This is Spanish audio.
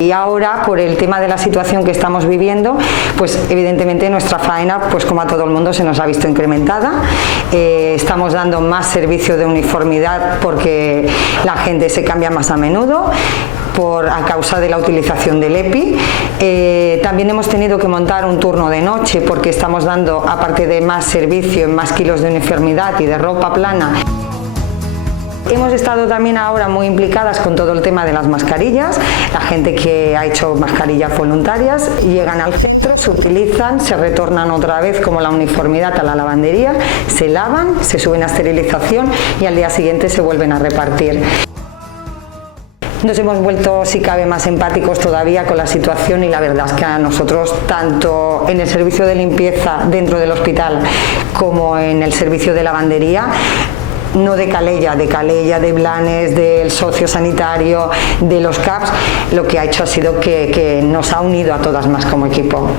Y ahora, por el tema de la situación que estamos viviendo, pues evidentemente nuestra faena, pues como a todo el mundo, se nos ha visto incrementada. Estamos dando más servicio de uniformidad porque la gente se cambia más a menudo a causa de la utilización del EPI. También hemos tenido que montar un turno de noche porque estamos dando, aparte de más servicio, más kilos de uniformidad y de ropa plana. Hemos estado también ahora muy implicadas con todo el tema de las mascarillas. La gente que ha hecho mascarillas voluntarias llegan al centro, se utilizan, se retornan otra vez como la uniformidad a la lavandería, se lavan, se suben a esterilización y al día siguiente se vuelven a repartir. Nos hemos vuelto, si cabe, más empáticos todavía con la situación y la verdad es que a nosotros, tanto en el servicio de limpieza dentro del hospital como en el servicio de lavandería, no de Calella, de Blanes, del sociosanitario, de los CAPs, lo que ha hecho ha sido que nos ha unido a todas más como equipo.